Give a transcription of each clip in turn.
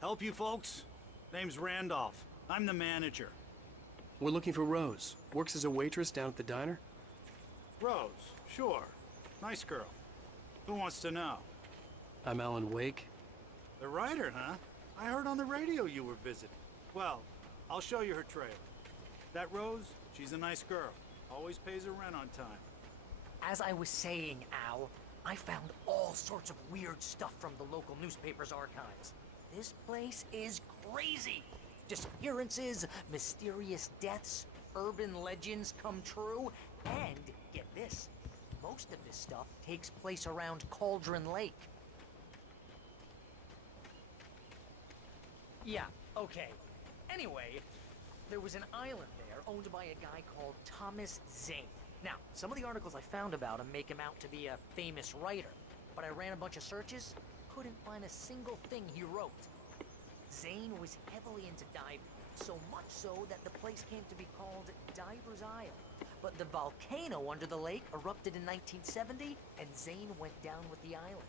Help you folks? Name's Randolph. I'm the manager. We're looking for Rose. Works as a waitress down at the diner. Rose, sure. Nice girl. Who wants to know? I'm Alan Wake. The writer, huh? I heard on the radio you were visiting. Well, I'll show you her trailer. That Rose, she's a nice girl. Always pays her rent on time. As I was saying, Al, I found all sorts of weird stuff from the local newspaper's archives. This place is crazy. Disappearances, mysterious deaths, urban legends come true, and, get this, most of this stuff takes place around Cauldron Lake. Yeah, okay. Anyway, there was an island there owned by a guy called Thomas Zane. Now, some of the articles I found about him make him out to be a famous writer, but I ran a bunch of searches, couldn't find a single thing he wrote. Zane was heavily into diving, so much so that the place came to be called Diver's Isle. But the volcano under the lake erupted in 1970, and Zane went down with the island.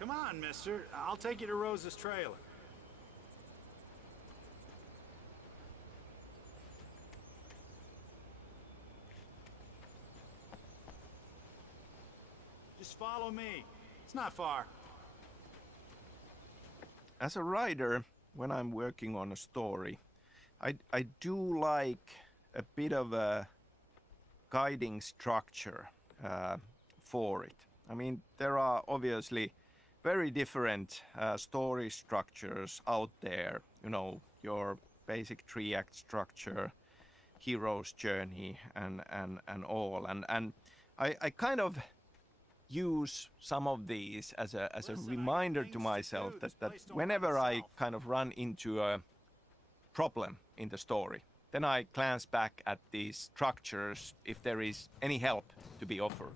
Come on, mister. I'll take you to Rose's trailer. Just follow me. It's not far. As a writer, when I'm working on a story, I do like a bit of a guiding structure for it. I mean, there are obviously very different story structures out there. You know, your basic 3-act structure, hero's journey, and all. And I kind of use some of these as a reminder to myself that whenever I kind of run into a problem in the story, then I glance back at these structures if there is any help to be offered.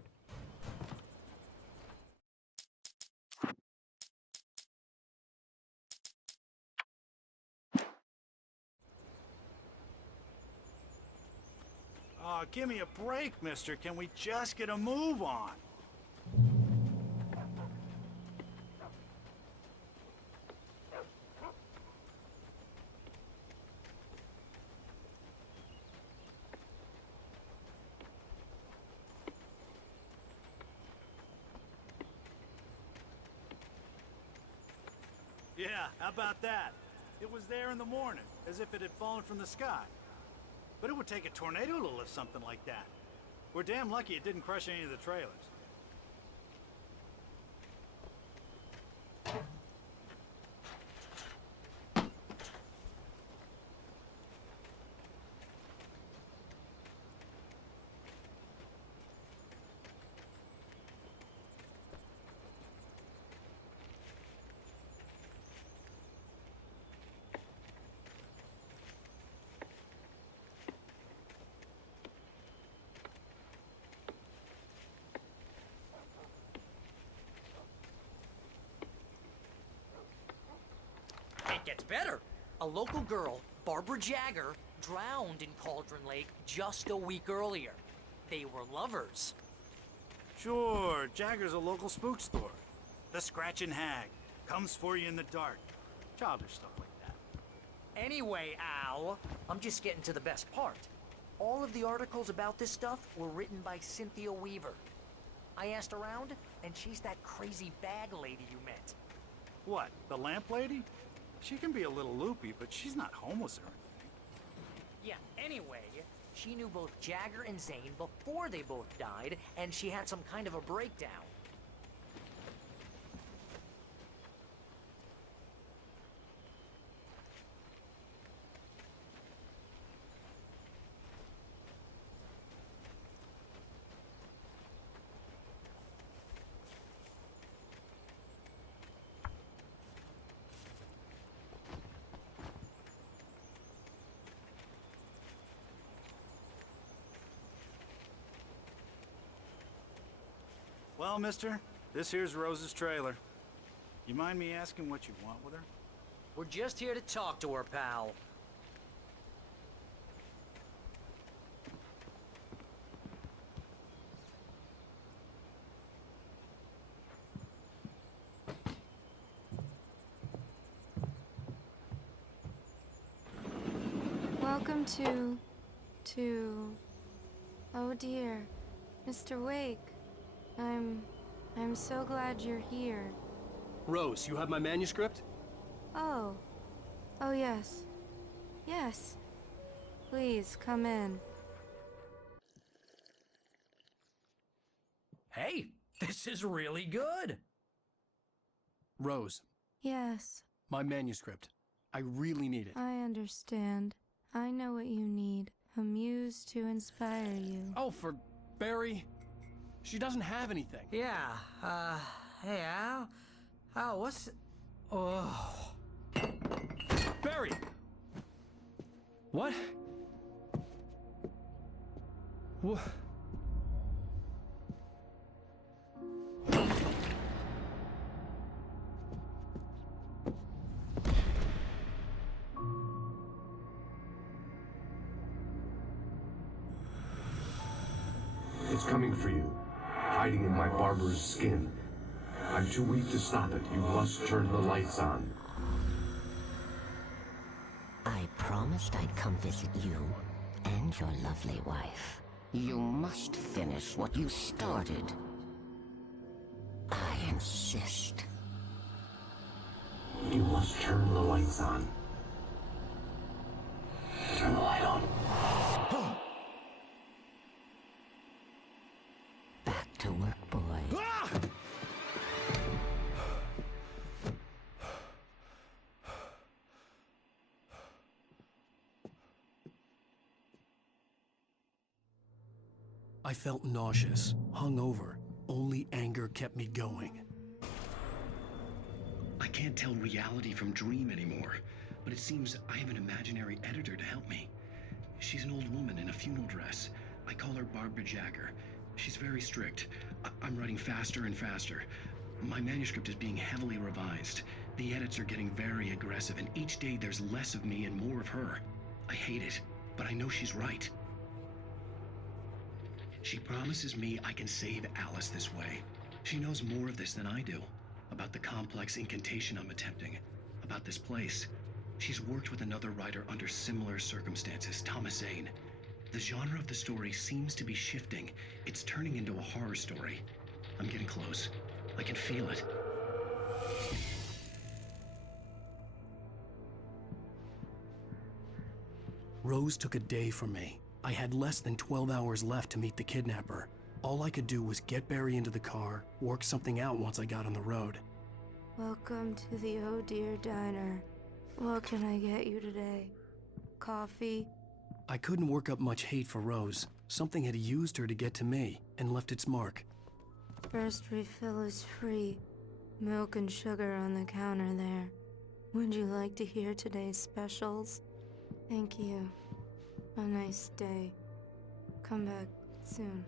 Oh, give me a break, mister. Can we just get a move on? Yeah, how about that? It was there in the morning, as if it had fallen from the sky. But it would take a tornado to lift something like that. We're damn lucky it didn't crush any of the trailers. It gets better. A local girl, Barbara Jagger, drowned in Cauldron Lake just a week earlier. They were lovers. Sure, Jagger's a local spook story. The Scratching Hag. Comes for you in the dark. Childish stuff like that. Anyway, Al, I'm just getting to the best part. All of the articles about this stuff were written by Cynthia Weaver. I asked around, and she's that crazy bag lady you met. What, the lamp lady? She can be a little loopy, but she's not homeless or anything. Yeah, anyway, she knew both Jagger and Zane before they both died, and she had some kind of a breakdown. Well, mister, this here's Rose's trailer. You mind me asking what you want with her? We're just here to talk to her, pal. Welcome to... Oh dear, Mr. Wake. I'm so glad you're here. Rose, you have my manuscript? Oh. Oh yes. Yes. Please, come in. Hey, this is really good. Rose, Yes, my manuscript. I really need it. I understand. I know what you need. A muse to inspire you. Oh, for Barry? She doesn't have anything. Yeah, hey, Al, what's... Oh... Barry! What? What? It's coming for you, hiding in my barber's skin. I'm too weak to stop it. You must turn the lights on. I promised I'd come visit you and your lovely wife. You must finish what you started. I insist. You must turn the lights on. Turn the light on. Back to work, boy. I felt nauseous, hungover. Only anger kept me going. I can't tell reality from dream anymore, but it seems I have an imaginary editor to help me. She's an old woman in a funeral dress. I call her Barbara Jagger. She's very strict. I'm writing faster and faster. My manuscript is being heavily revised. The edits are getting very aggressive, and each day there's less of me and more of her. I hate it, but I know she's right. She promises me I can save Alice this way. She knows more of this than I do. About the complex incantation I'm attempting. About this place. She's worked with another writer under similar circumstances, Thomas Zane. The genre of the story seems to be shifting. It's turning into a horror story. I'm getting close. I can feel it. Rose took a day from me. I had less than 12 hours left to meet the kidnapper. All I could do was get Barry into the car, work something out once I got on the road. Welcome to the Oh Dear Diner. What can I get you today? Coffee? I couldn't work up much hate for Rose. Something had used her to get to me and left its mark. First refill is free. Milk and sugar on the counter there. Would you like to hear today's specials? Thank you. A nice day. Come back soon.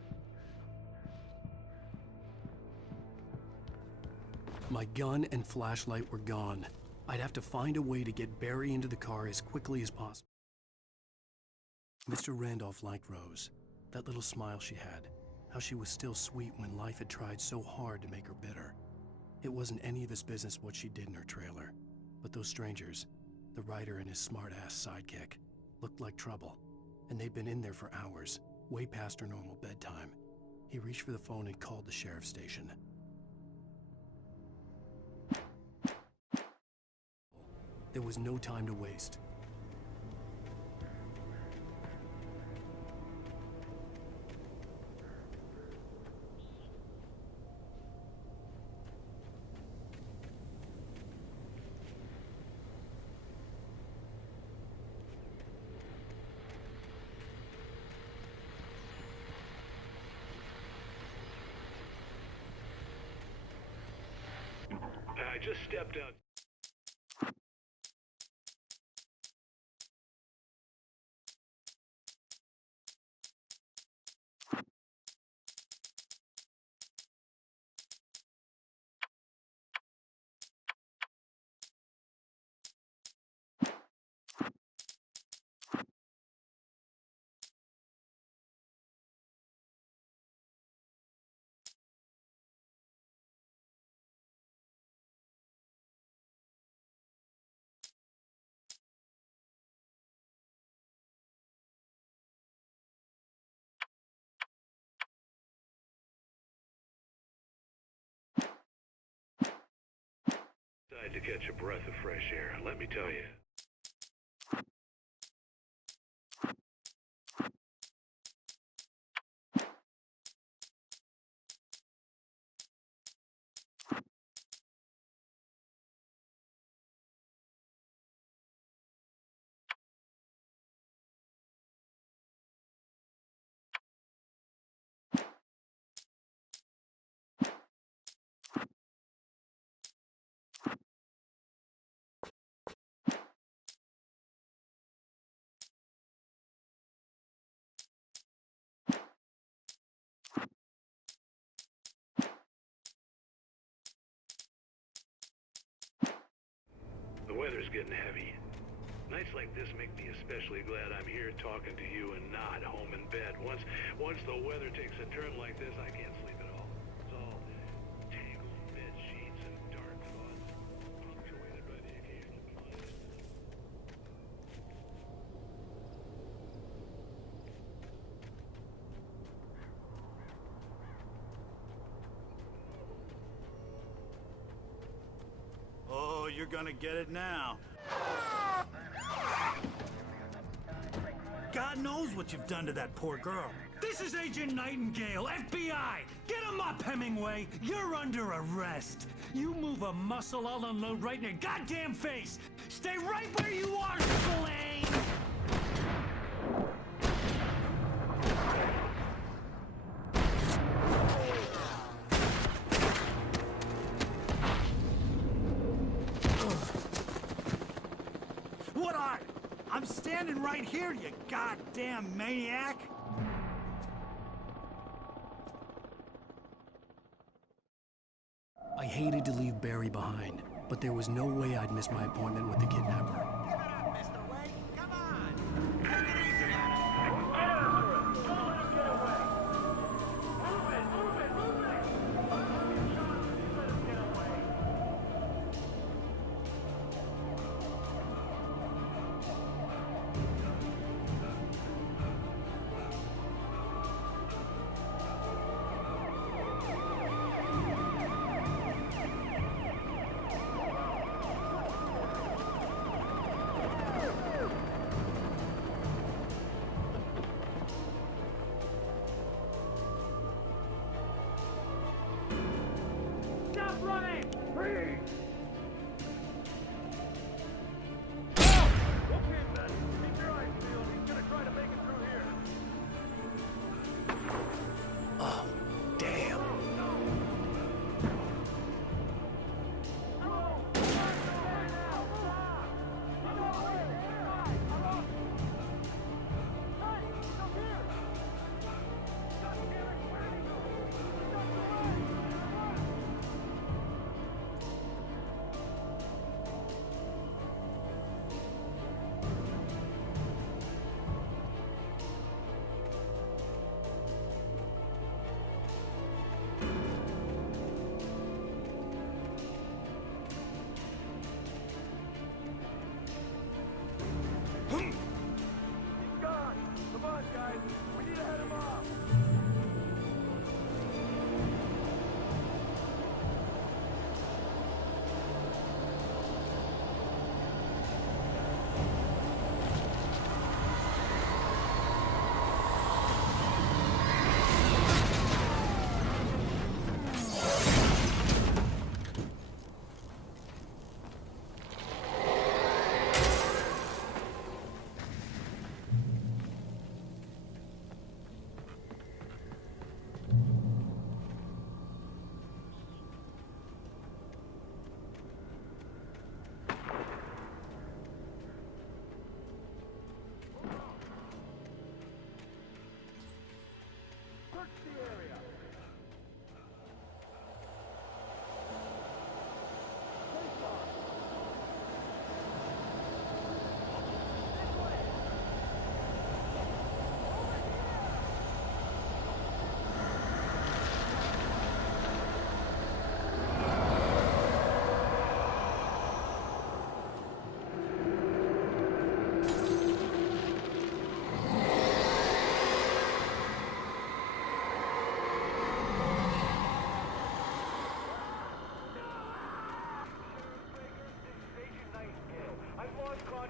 My gun and flashlight were gone. I'd have to find a way to get Barry into the car as quickly as possible. Mr. Randolph liked Rose. That little smile she had. How she was still sweet when life had tried so hard to make her bitter. It wasn't any of his business what she did in her trailer. But those strangers, the writer and his smart-ass sidekick, looked like trouble. And they'd been in there for hours, way past her normal bedtime. He reached for the phone and called the sheriff's station. There was no time to waste. I just stepped out. To catch a breath of fresh air, let me tell you. The weather's getting heavy. Nights like this make me especially glad I'm here talking to you and not home in bed. Once the weather takes a turn like this, I can't sleep at all. It's all tangled bed sheets and dark thoughts, punctuated by the occasional client. Oh, you're gonna get it now. God knows what you've done to that poor girl. This is Agent Nightingale, FBI! Get him up, Hemingway! You're under arrest! You move a muscle, I'll unload right in your goddamn face! Stay right where you are, Spillane! What are? I'm standing right here, you goddamn maniac! I hated to leave Barry behind, but there was no way I'd miss my appointment with the kidnapper.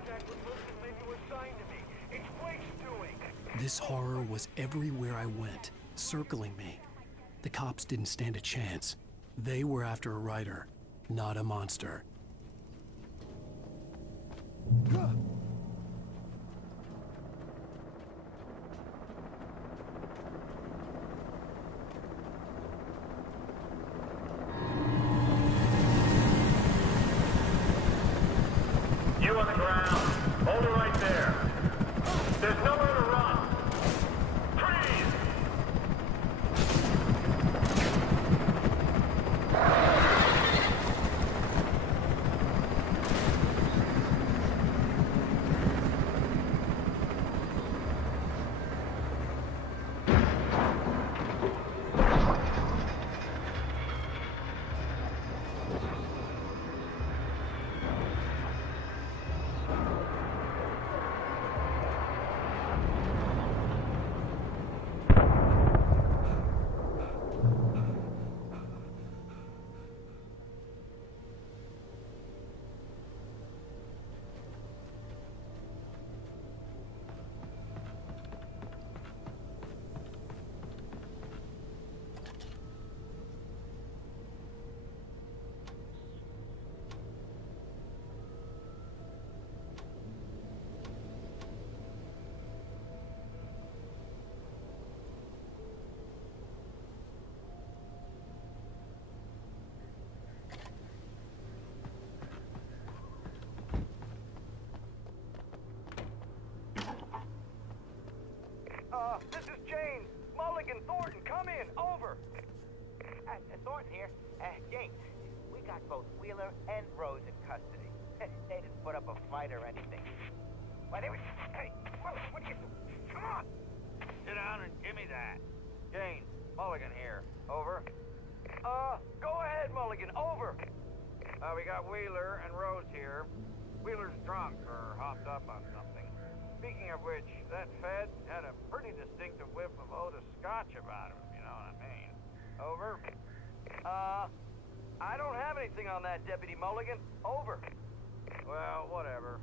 contact with Wilson maybe was signed to me. It's Blake's doing. This horror was everywhere I went, circling me. The cops didn't stand a chance. They were after a writer, not a monster. You on the ground. Hold it right there. There's nowhere to run. Freeze! This is James. Mulligan, Thornton, come in. Over. Thornton here. James, we got both Wheeler and Rose in custody. They didn't put up a fight or anything. Why, they were... Hey, Mulligan, what are you doing? Come on. Sit down and give me that. James, Mulligan here. Over. Go ahead, Mulligan. Over. We got Wheeler and Rose here. Wheeler's drunk or hopped up on something. Speaking of which, that Fed had a pretty distinctive whiff of Otis Scotch about him, you know what I mean. Over. I don't have anything on that, Deputy Mulligan. Over. Well, whatever.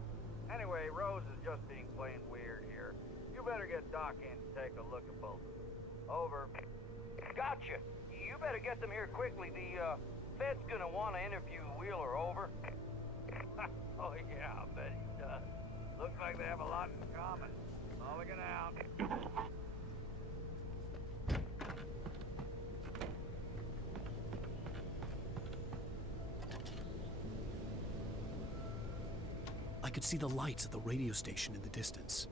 Anyway, Rose is just being plain weird here. You better get Doc in to take a look at both of them. Over. Gotcha. You better get them here quickly. The, Fed's gonna want to interview Wheeler. Over. Oh, yeah, I'll bet he does. Looks like they have a lot in common. Mulligan out. I could see the lights of the radio station in the distance.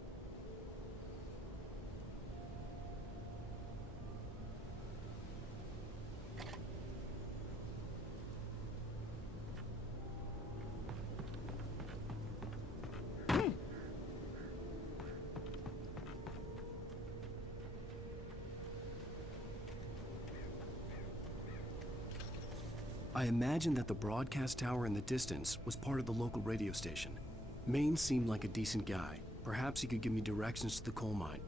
I imagined that the broadcast tower in the distance was part of the local radio station. Maine seemed like a decent guy. Perhaps he could give me directions to the coal mine.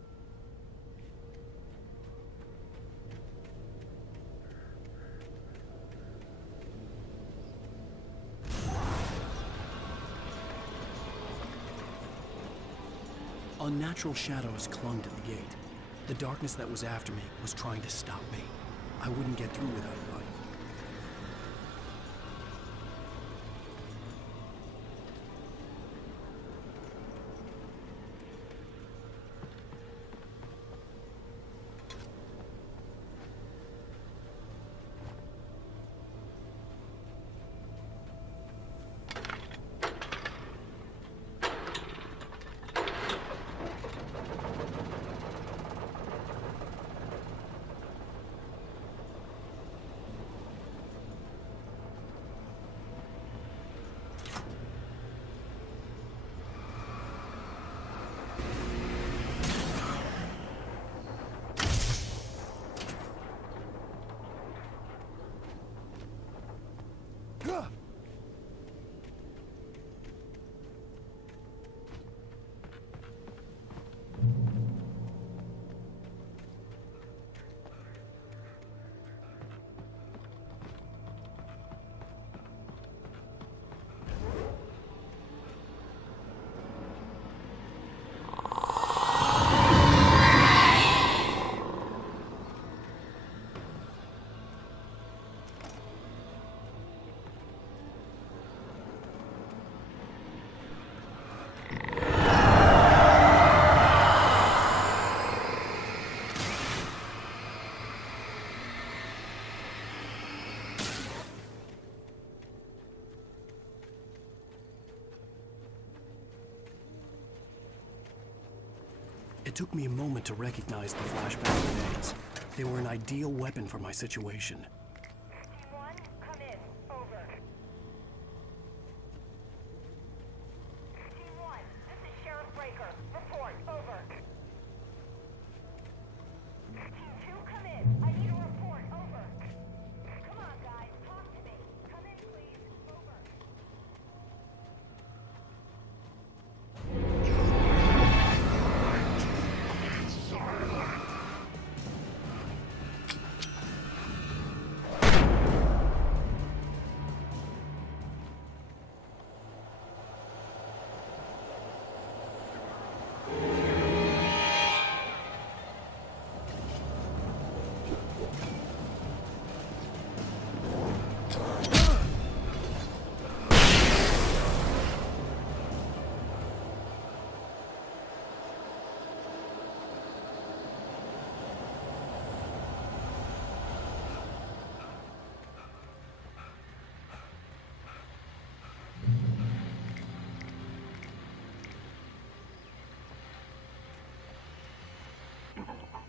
Unnatural shadows clung to the gate. The darkness that was after me was trying to stop me. I wouldn't get through without a light. It took me a moment to recognize the flashbang grenades. They were an ideal weapon for my situation. Team 1, come in. Over. Team 1, this is Sheriff Breaker. Report. Over. Team 2, come in. I need a report. Over. Come on, guys. Talk to me. Come in, please. Over.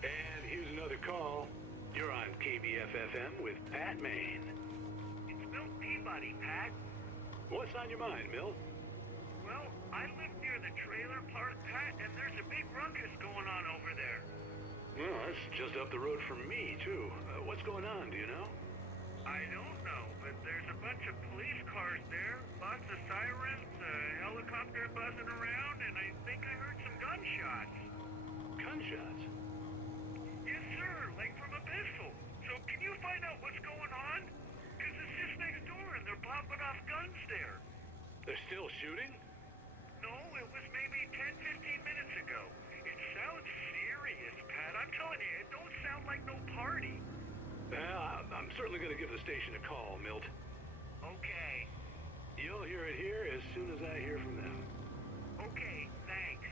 And here's another call. You're on KBF-FM with Pat Maine. It's Milt Peabody, Pat. What's on your mind, Milt? Well, I live near the trailer park, Pat, and there's a big ruckus going on over there. Well, that's just up the road from me, too. What's going on, do you know? I don't know, but there's a bunch of police cars there, lots of sirens, a helicopter buzzing around, and I think I heard some gunshots. Gunshots? Yes, sir, like from a pistol. So can you find out what's going on? Because it's just next door and they're popping off guns there. They're still shooting? No, it was maybe 10, 15 minutes ago. It sounds serious, Pat. I'm telling you, it don't sound like no party. Well, I'm certainly going to give the station a call, Milt. Okay. You'll hear it here as soon as I hear from them. Okay, thanks.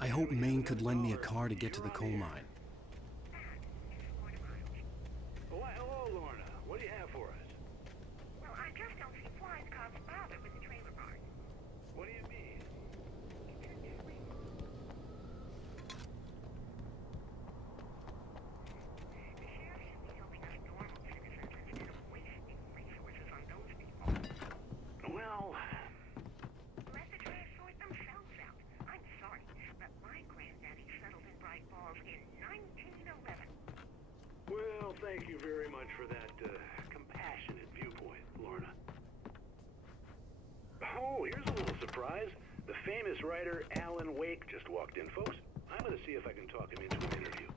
I hope Maine could lend me a car to get to the coal mine. Why, hello, Lorna. What do you have for us? Well, I just don't see why the cops bothered with the trailer park. What do you mean? The sheriff should be helping us normal citizens instead of wasting resources on those people. Well, Let the trash sort themselves out. I'm sorry, but my granddaddy settled in Bright Falls in 1911. well, thank you very much for that compassionate viewpoint, Lorna. Oh, here's a little surprise. The famous writer Alan Wake just walked in, folks. I'm going to see if I can talk him into an interview.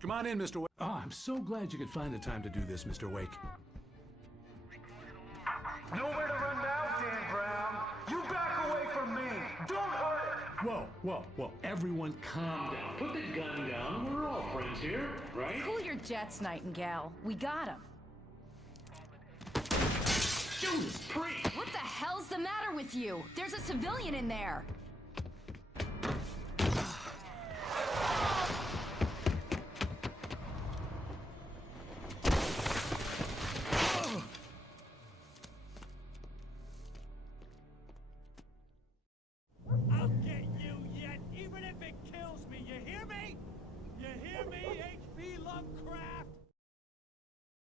Come on in, Mr. Wake. Oh, I'm so glad you could find the time to do this, Mr. Wake. Nowhere to run now, Dan Brown. You back away from me. Don't hurt it. Whoa, whoa, whoa. Everyone calm down. Put the gun down. We're all friends here, right? Cool your jets, Nightingale. We got him. Judas Priest! What the hell's the matter with you? There's a civilian in there. I'll get you yet, even if it kills me. You hear me? You hear me,